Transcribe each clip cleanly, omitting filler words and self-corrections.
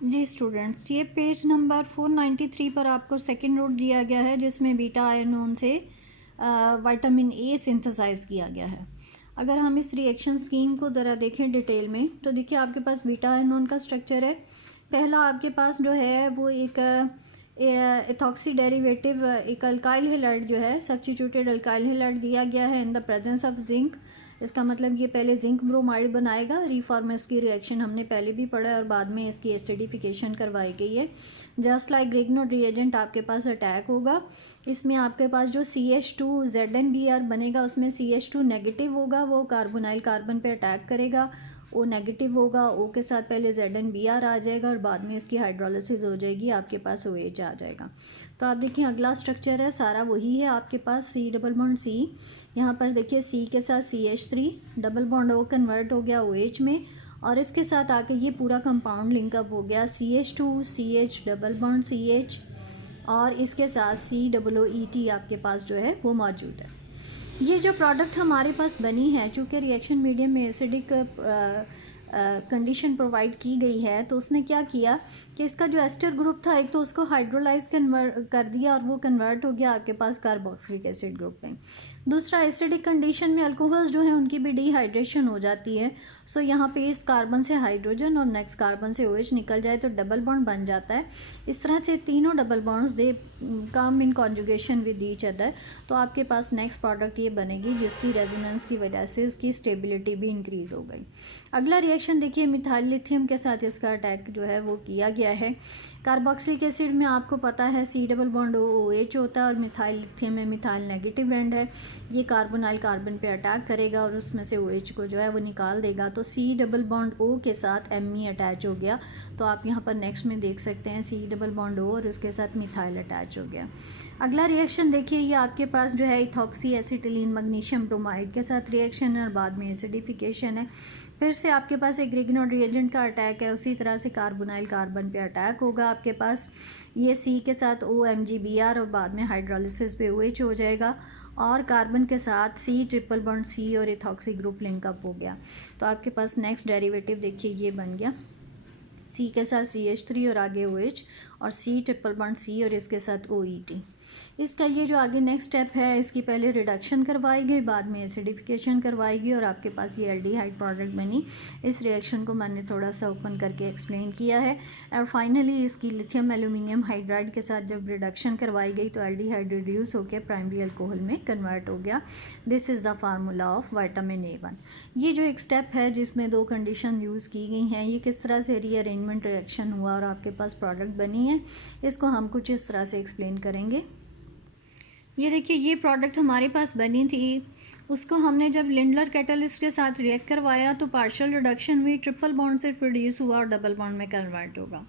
जी students, ये page number 493 पर आपको सेकेंड रूट दिया गया है जिसमें बीटा आयनोन से विटामिन ए सिंथेसाइज किया गया है। अगर हम इस रिएक्शन स्कीम को ज़रा देखें डिटेल में तो देखिए आपके पास बीटा आयनोन का स्ट्रक्चर है। पहला आपके पास जो है वो एक एथॉक्सी डेरिवेटिव एक अल्काइल हैलाइड जो है सब्स्टिट्यूटेड अल्काइल हैलाइड दिया गया है in the presence of zinc. इसका मतलब ये पहले जिंक ब्रोमाइड बनाएगा। रिफॉर्मेस की रिएक्शन हमने पहले भी पढ़ा है और बाद में इसकी एसिडिफिकेशन करवाई गई है। जस्ट लाइक ग्रिग्नोड रिएजेंट आपके पास अटैक होगा। इसमें आपके पास जो CH2ZnBr बनेगा उसमें CH2 नेगेटिव होगा, वो कार्बोनाइल कार्बन पे अटैक करेगा। ओ नेगेटिव होगा, ओ के साथ पहले ZnBr आ जाएगा और बाद में इसकी हाइड्रोलिसिस हो जाएगी, आपके पास OH आ जाएगा। तो आप देखिए अगला स्ट्रक्चर है सारा वही है आपके पास। C डबल बॉन्ड C, यहाँ पर देखिए C के साथ CH3 double bond O convert हो गया OH में और इसके साथ आके ये पूरा कंपाउंड लिंकअप हो गया CH2 CH double bond CH और इसके साथ COOET आपके पास जो है वो मौजूद है। ये जो प्रोडक्ट हमारे पास बनी है, चूँकि रिएक्शन मीडियम में एसिडिक कंडीशन प्रोवाइड की गई है, तो उसने क्या किया कि इसका जो एस्टर ग्रुप था एक तो उसको हाइड्रोलाइज कर दिया और वो कन्वर्ट हो गया आपके पास कार्बोक्सिलिक एसिड ग्रुप में। दूसरा, एसिडिक कंडीशन में अल्कोहल्स जो है उनकी भी डिहाइड्रेशन हो जाती है। सो यहाँ पे इस कार्बन से हाइड्रोजन और नेक्स्ट कार्बन से OH निकल जाए तो डबल बॉन्ड बन जाता है। इस तरह से तीनों double bonds they come in conjugation with each other, तो आपके पास नेक्स्ट प्रोडक्ट ये बनेगी जिसकी रेजोनेंस की वजह से उसकी स्टेबिलिटी भी इंक्रीज हो गई। अगला रिएक्शन देखिए, मिथाइल लिथियम के साथ इसका अटैक जो है वो किया गया है। कार्बोक्सिलिक एसिड में आपको पता है C डबल बॉन्ड OH होता है और मिथाइल लिथियम में मिथाइल नेगेटिव एंड है। ये कार्बोनाइल कार्बन पे अटैक करेगा और उसमें से OH को जो है वो निकाल देगा, तो C डबल बॉन्ड O के साथ Me अटैच हो गया। तो आप यहाँ पर नेक्स्ट में देख सकते हैं C डबल बॉन्ड O और उसके साथ मिथाइल अटैच हो गया। अगला रिएक्शन देखिए, ये आपके पास जो है इथॉक्सी एसिटिलीन मैग्नीशियम ब्रोमाइड के साथ रिएक्शन है और बाद में एसिडिफिकेशन है। फिर से आपके पास एक ग्रिग्नोड रिएजेंट का अटैक है, उसी तरह से कार्बोनाइल कार्बन पे अटैक होगा आपके पास। ये C के साथ OMgBr और बाद में हाइड्रोलिसिस पे OH हो जाएगा और कार्बन के साथ C ट्रिपल बॉन्ड C और इथॉक्सी ग्रुप लिंकअप हो गया। तो आपके पास नेक्स्ट डेरिवेटिव देखिए ये बन गया, C के साथ CH3 और आगे OH और C ट्रिपल बॉन्ड C और इसके साथ OET। इसका ये जो आगे नेक्स्ट स्टेप है, इसकी पहले रिडक्शन करवाई गई, बाद में एसिडिफिकेशन करवाई गई और आपके पास ये एल्डिहाइड प्रोडक्ट बनी। इस रिएक्शन को मैंने थोड़ा सा ओपन करके एक्सप्लेन किया है और फाइनली इसकी लिथियम एल्यूमिनियम हाइड्राइड के साथ जब रिडक्शन करवाई गई तो एल्डिहाइड रिड्यूस होकर प्राइमरी अल्कोहल में कन्वर्ट हो गया। This is the formula of vitamin A1। ये जो एक स्टेप है जिसमें दो कंडीशन यूज़ की गई हैं, ये किस तरह से रीअरेंजमेंट रिएक्शन हुआ और आपके पास प्रोडक्ट बनी है, इसको हम कुछ इस तरह से एक्सप्लेन करेंगे। ये देखिए, ये प्रोडक्ट हमारे पास बनी थी, उसको हमने जब लिंडलर कैटलिस्ट के साथ रिएक्ट करवाया तो पार्शियल रिडक्शन हुई, ट्रिपल बॉन्ड से प्रोड्यूस हुआ और डबल बॉन्ड में कन्वर्ट होगा।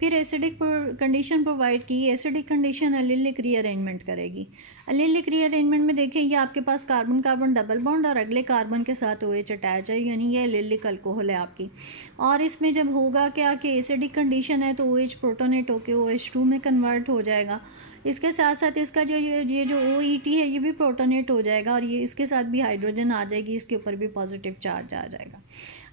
फिर एसिडिक कंडीशन प्रोवाइड की, एसिडिक कंडीशन एलिलिक रीअरेंजमेंट करेगी। एलिलिक रीअरेंजमेंट में देखिए ये आपके पास कार्बन कार्बन डबल बॉन्ड और अगले कार्बन के साथ OH अटैच है, यानी ये एलिलिक अल्कोहल है आपकी। और इसमें जब होगा क्या कि एसिडिक कंडीशन है तो OH प्रोटोनेट होकर OH2 में कन्वर्ट हो जाएगा। इसके साथ साथ इसका जो ये जो OET है ये भी प्रोटोनेट हो जाएगा और ये इसके साथ भी हाइड्रोजन आ जाएगी, इसके ऊपर भी पॉजिटिव चार्ज आ जाएगा।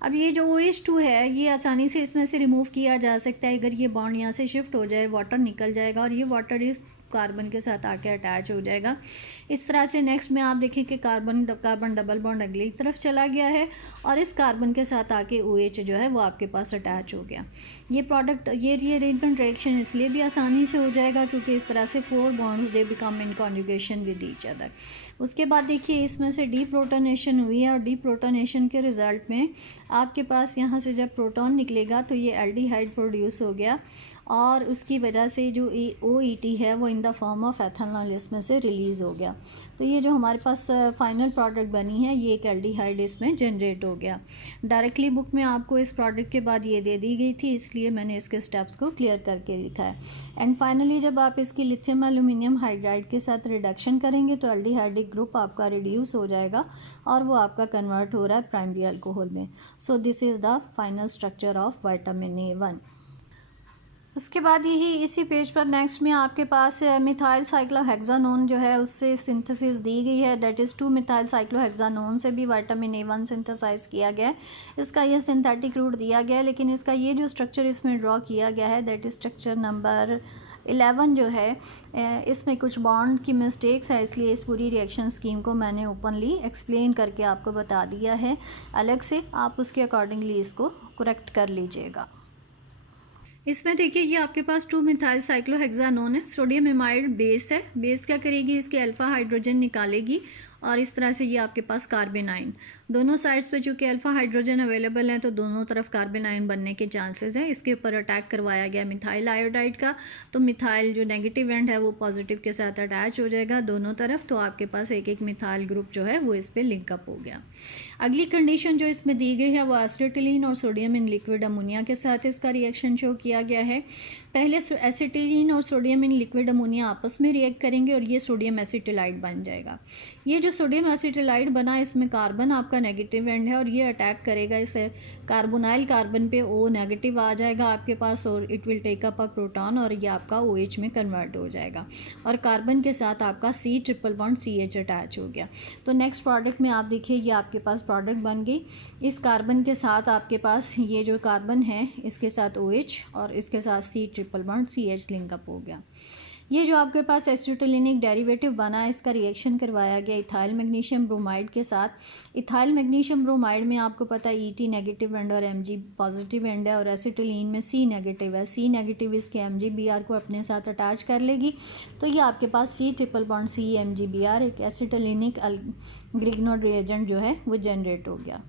अब ये जो OH2 है ये आसानी से इसमें से रिमूव किया जा सकता है, अगर ये बॉन्ड यहाँ से शिफ्ट हो जाए वाटर निकल जाएगा और ये वाटर इस कार्बन के साथ आके अटैच हो जाएगा। इस तरह से नेक्स्ट में आप देखिए कि कार्बन कार्बन डबल बॉन्ड अगली तरफ चला गया है और इस कार्बन के साथ आके OH जो है वो आपके पास अटैच हो गया। ये प्रोडक्ट ये रीअरेंजमेंट रिएक्शन इसलिए भी आसानी से हो जाएगा क्योंकि इस तरह से 4 bonds they become in conjugation with each other. उसके बाद देखिए इसमें से डीप्रोटोनेशन हुई है और डीप्रोटोनेशन के रिज़ल्ट में आपके पास यहाँ से जब प्रोटॉन निकलेगा तो ये एल्डिहाइड प्रोड्यूस हो गया और उसकी वजह से जो OET है वो in the form of ethanol इसमें से रिलीज़ हो गया। तो ये जो हमारे पास फाइनल प्रोडक्ट बनी है ये एक एल्डिहाइड इसमें जनरेट हो गया। डायरेक्टली बुक में आपको इस प्रोडक्ट के बाद ये दे दी गई थी, इसलिए मैंने इसके स्टेप्स को क्लियर करके लिखा है। एंड फाइनली जब आप इसकी लिथियम एल्यूमिनियम हाइड्राइड के साथ रिडक्शन करेंगे तो एल्डिहाइडिक ग्रुप आपका रिड्यूस हो जाएगा और वो आपका कन्वर्ट हो रहा है प्राइमरी अल्कोहल में। So this is the final structure of vitamin A1। उसके बाद यही इसी पेज पर नेक्स्ट में आपके पास मिथाइल साइक्लोहेक्सानोन जो है उससे सिंथेसिस दी गई है, दैट इज़ 2 मिथाइल साइक्लोहेक्सानोन से भी विटामिन A1 सिंथेसाइज किया गया है। इसका ये सिंथेटिक रूट दिया गया है, लेकिन इसका ये जो स्ट्रक्चर इसमें ड्रॉ किया गया है दैट इज़ स्ट्रक्चर नंबर 11 जो है, इसमें कुछ बॉन्ड की मिस्टेक्स है, इसलिए इस पूरी रिएक्शन स्कीम को मैंने ओपनली एक्सप्लेन करके आपको बता दिया है अलग से, आप उसके अकॉर्डिंगली इसको करेक्ट कर लीजिएगा। इसमें देखिए ये आपके पास 2 मिथाइल साइक्लोहेक्सानोन है, सोडियम एमाइड बेस है, बेस क्या करेगी इसके अल्फा हाइड्रोजन निकालेगी और इस तरह से ये आपके पास कार्बेनाइन, दोनों साइड्स पे चूँकि अल्फा हाइड्रोजन अवेलेबल है तो दोनों तरफ कार्बेनाइन बनने के चांसेस हैं। इसके ऊपर अटैक करवाया गया मिथाइल आयोडाइड का, तो मिथाइल जो नेगेटिव एंड है वो पॉजिटिव के साथ अटैच हो जाएगा दोनों तरफ, तो आपके पास एक एक मिथाइल ग्रुप जो है वो इस पर लिंकअप हो गया। अगली कंडीशन जो इसमें दी गई है वो एसिटिलीन और सोडियम इन लिक्विड अमोनिया के साथ इसका रिएक्शन शो किया गया है। पहले एसिटिलीन और सोडियम इन लिक्विड अमोनिया आपस में रिएक्ट करेंगे और ये सोडियम एसिटिलाइड बन जाएगा। ये जो सोडियम एसिटिलाइड बना इसमें कार्बन आपका नेगेटिव एंड है और ये अटैक करेगा इस कार्बोनाइल कार्बन पे, O नेगेटिव आ जाएगा आपके पास और it will take up a proton और ये आपका OH में कन्वर्ट हो जाएगा और कार्बन के साथ आपका C triple bond CH attach हो गया। तो नेक्स्ट प्रोडक्ट में आप देखिए ये आपके पास प्रोडक्ट बन गई, इस कार्बन के साथ आपके पास ये जो कार्बन है इसके साथ OH और इसके साथ C triple bond CH link up हो गया। ये जो आपके पास एसिटिलिनिक डेरिवेटिव बना है इसका रिएक्शन करवाया गया इथाइल मैग्नीशियम ब्रोमाइड के साथ। इथाइल मैग्नीशियम ब्रोमाइड में आपको पता है ET नेगेटिव एंड और Mg पॉजिटिव एंड है और एसिटिलीन में C नेगेटिव है, C नेगेटिव इसके MgBr को अपने साथ अटैच कर लेगी, तो ये आपके पास C triple bond C MgBr एक एसिटिलिनिक ग्रिग्नोड रिएजेंट जो है वो जनरेट हो गया।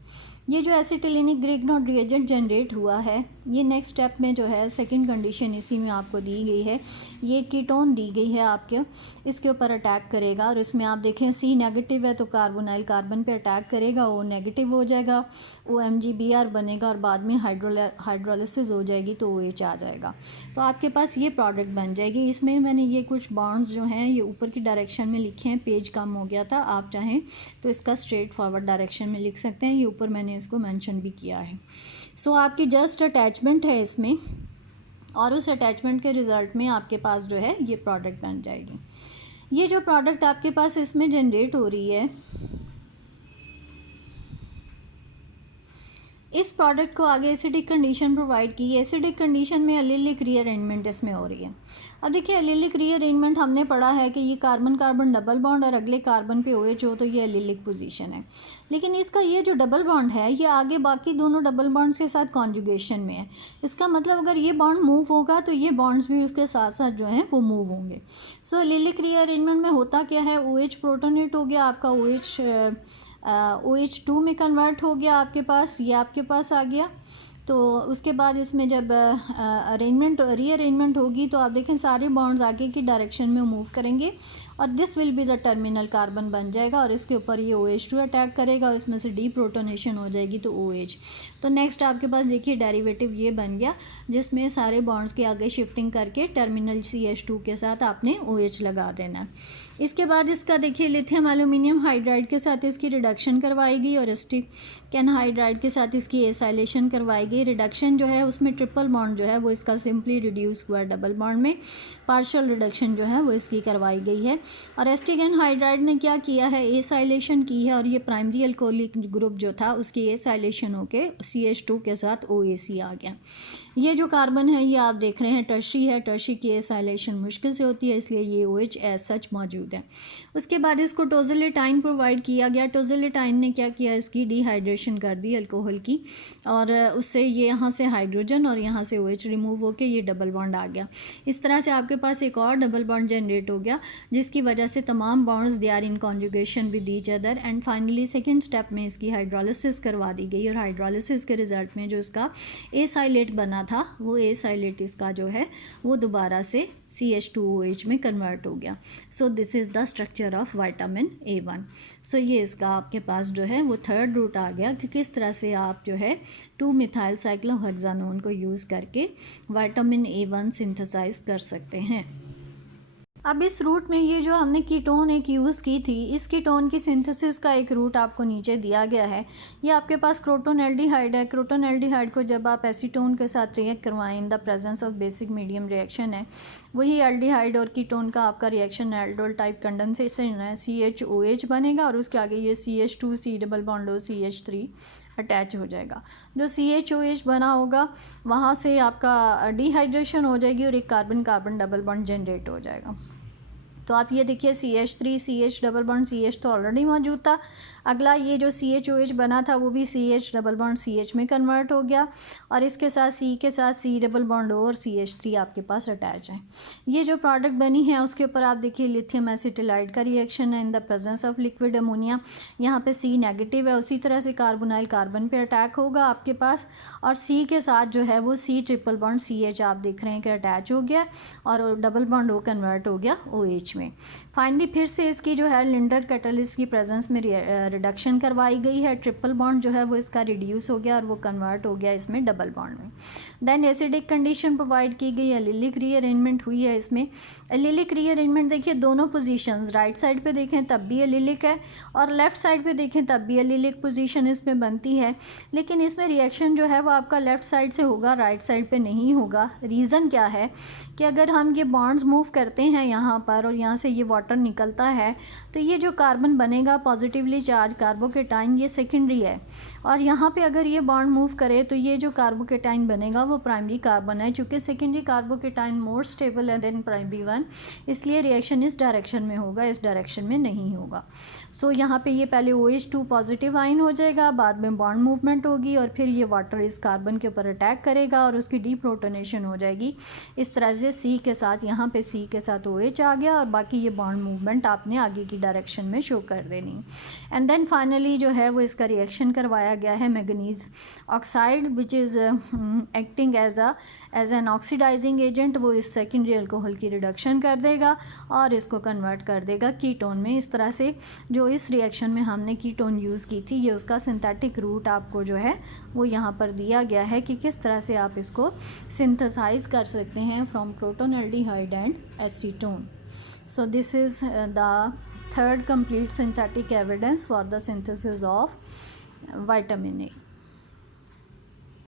ये जो एसिटिलिनिक ग्रिग्नोड रिएजेंट जनरेट हुआ है ये नेक्स्ट स्टेप में जो है सेकंड कंडीशन इसी में आपको दी गई है, ये कीटोन दी गई है आपके, इसके ऊपर अटैक करेगा और इसमें आप देखें C नेगेटिव है तो कार्बोनाइल कार्बन पे अटैक करेगा, O नेगेटिव हो जाएगा, OMgBr बनेगा और बाद में हाइड्रोलिसिस हो जाएगी तो OH आ जाएगा, तो आपके पास ये प्रोडक्ट बन जाएगी। इसमें मैंने ये कुछ बॉन्ड्स जो हैं ये ऊपर की डायरेक्शन में लिखे हैं, पेज कम हो गया था, आप चाहें तो इसका स्ट्रेट फॉरवर्ड डायरेक्शन में लिख सकते हैं, ये ऊपर मैंने इसको मेंशन भी किया है। सो आपकी जस्ट अटैचमेंट है इसमें और उस अटैचमेंट के रिज़ल्ट में आपके पास जो है ये प्रोडक्ट बन जाएगी। ये जो प्रोडक्ट आपके पास इसमें जनरेट हो रही है इस प्रोडक्ट को आगे एसिडिक कंडीशन प्रोवाइड की, एसिडिक कंडीशन में एलिलिक रीअरेंजमेंट इसमें हो रही है। अब देखिए एलिलिक रीअरेंजमेंट हमने पढ़ा है कि ये कार्बन कार्बन डबल बॉन्ड और अगले कार्बन पे OH हो तो ये एलिलिक पोजीशन है, लेकिन इसका ये जो डबल बॉन्ड है ये आगे बाकी दोनों डबल बॉन्ड्स के साथ कॉन्जुगेशन में है। इसका मतलब अगर ये बॉन्ड मूव होगा तो ये बॉन्ड्स भी उसके साथ साथ जो हैं वो मूव होंगे। सो एलिलिक रीअरेंजमेंट में होता क्या है, OH प्रोटोनेट हो गया आपका, OH2 में कन्वर्ट हो गया आपके पास, ये आपके पास आ गया। तो उसके बाद इसमें जब रीअरेंजमेंट होगी तो आप देखें सारे बॉन्ड्स आगे की डायरेक्शन में मूव करेंगे और this will be the terminal carbon बन जाएगा और इसके ऊपर ये OH2 अटैक करेगा और इसमें से डीप्रोटोनेशन हो जाएगी तो OH। तो नेक्स्ट आपके पास देखिए डेरिवेटिव ये बन गया जिसमें सारे बॉन्ड्स के आगे शिफ्टिंग करके टर्मिनल CH2 के साथ आपने OH लगा देना है। इसके बाद इसका देखिए लिथियम एल्यूमिनियम हाइड्राइड के साथ इसकी रिडक्शन करवाई गई और एसिटिक एनहाइड्राइड के साथ इसकी एसाइलेशन करवाई गई। रिडक्शन जो है उसमें ट्रिपल बॉन्ड जो है वो इसका सिंपली रिड्यूस हुआ डबल बॉन्ड में, पार्शियल रिडक्शन जो है वो इसकी करवाई गई है। और एसिटिक एनहाइड्राइड ने क्या किया है, एसाइलेशन की है और ये प्राइमरी अल्कोहलिक ग्रुप जो था उसकी एसाइलेशन होके CH2 के साथ OAC आ गया। ये जो कार्बन है ये आप देख रहे हैं टर्शी है, टर्शी की एसाइलेशन मुश्किल से होती है इसलिए ये OH एज सच मौजूद है। उसके बाद इसको टोज़ोलेटाइन प्रोवाइड किया गया। टोज़ोलेटाइन ने क्या किया, इसकी डिहाइड्रेशन कर दी अल्कोहल की और उससे ये यहाँ से हाइड्रोजन और यहाँ से OH रिमूव होके ये डबल बॉन्ड आ गया। इस तरह से आपके पास एक और डबल बॉन्ड जनरेट हो गया जिसकी वजह से तमाम bonds they are in conjugation with each other and finally second step में इसकी हाइड्रोलिसिस करवा दी गई और हाइड्रोलिसिस के रिजल्ट में जो इसका एसाइलेट बना था वो एसाइलेट इसका जो है वो दोबारा से CH2OH में कन्वर्ट हो गया। So this is the structure of vitamin A1। सो ये इसका आपके पास जो है वो थर्ड रूट आ गया कि किस तरह से आप जो है 2 मिथाइल साइक्लोहेक्सानोन को यूज़ करके विटामिन A1 सिंथेसाइज कर सकते हैं। अब इस रूट में ये जो हमने कीटोन एक यूज़ की थी, इस कीटोन की सिंथेसिस का एक रूट आपको नीचे दिया गया है। ये आपके पास क्रोटोनेल्डिहाइड है। क्रोटोनेल्डिहाइड को जब आप एसीटोन के साथ रिएक्ट करवाएं in the presence of basic medium reaction है, वही एल्डिहाइड और कीटोन का आपका रिएक्शन एल्डोल टाइप कंडेंसेशन है, CHOH बनेगा और उसके आगे ये CH2 C double bond O CH3 attach हो जाएगा। जो CHOH बना होगा वहाँ से आपका डिहाइड्रेशन हो जाएगी और एक carbon carbon double bond generate हो जाएगा। तो आप ये देखिए CH3 CH double bond CH तो ऑलरेडी मौजूद था। अगला ये जो CHOH बना था वो भी CH डबल बॉन्ड CH में कन्वर्ट हो गया और इसके साथ C के साथ C डबल बॉन्ड और CH3 आपके पास अटैच है। ये जो प्रोडक्ट बनी है उसके ऊपर आप देखिए लिथियम एसिटिलाइड का रिएक्शन है in the presence of liquid ammonia. यहाँ पे C नेगेटिव है, उसी तरह से कार्बोनाइल कार्बन पे अटैक होगा आपके पास और C के साथ जो है वो C ट्रिपल बॉन्ड CH आप देख रहे हैं कि अटैच हो गया और डबल बॉन्ड O कन्वर्ट हो गया OH में। फाइनली फिर से इसकी जो है लिंडर कैटलिस्ट की प्रेजेंस में रिडक्शन करवाई गई है। ट्रिपल बॉन्ड जो है वो इसका रिड्यूस हो गया और वो कन्वर्ट हो गया इसमें डबल बॉन्ड में। देन एसिडिक कंडीशन प्रोवाइड की गई, एलिलिक रीअरेंजमेंट हुई है इसमें। एलिलिक रीअरेंजमेंट देखिए दोनों पोजीशंस, राइट साइड पे देखें तब भी एलिलिक है और लेफ्ट साइड पे देखें तब भी एलिलिक पोजीशन इसमें बनती है, लेकिन इसमें रिएक्शन जो है वो आपका लेफ्ट साइड से होगा, राइट साइड पे नहीं होगा। रीज़न क्या है कि अगर हम ये बॉन्ड्स मूव करते हैं यहाँ पर और यहाँ से ये वाटर निकलता है तो ये जो कार्बन बनेगा पॉजिटिवली चार्ज कार्बोकेटाइन ये सेकेंडरी है और यहाँ पे अगर ये बॉन्ड मूव करे तो ये जो कार्बोकेटाइन बनेगा वो प्राइमरी कार्बन है। चूँकि सेकेंडरी कार्बोकेटाइन मोर स्टेबल है देन प्राइमरी वन, इसलिए रिएक्शन इस डायरेक्शन में होगा, इस डायरेक्शन में नहीं होगा। सो यहाँ पे ये पहले OH2 पॉजिटिव आइन हो जाएगा, बाद में बॉन्ड मूवमेंट होगी और फिर ये वाटर इस कार्बन के ऊपर अटैक करेगा और उसकी डीप्रोटोनेशन हो जाएगी। इस तरह से C के साथ यहाँ पे C के साथ OH आ गया और बाकी ये बॉन्ड मूवमेंट आपने आगे की डायरेक्शन में शो कर देनी। एंड देन फाइनली जो है वो इसका रिएक्शन करवाया गया है manganese oxide which is acting as an oxidising agent. वो इस सेकेंडरी अल्कोहल की रिडक्शन कर देगा और इसको कन्वर्ट कर देगा कीटोन में। इस तरह से जो इस रिएक्शन में हमने कीटोन यूज़ की थी ये उसका सिंथेटिक रूट आपको जो है वो यहाँ पर दिया गया है कि किस तरह से आप इसको सिंथेसाइज कर सकते हैं from crotonaldehyde and acetone. So this is the third complete synthetic evidence for the synthesis of vitamin A.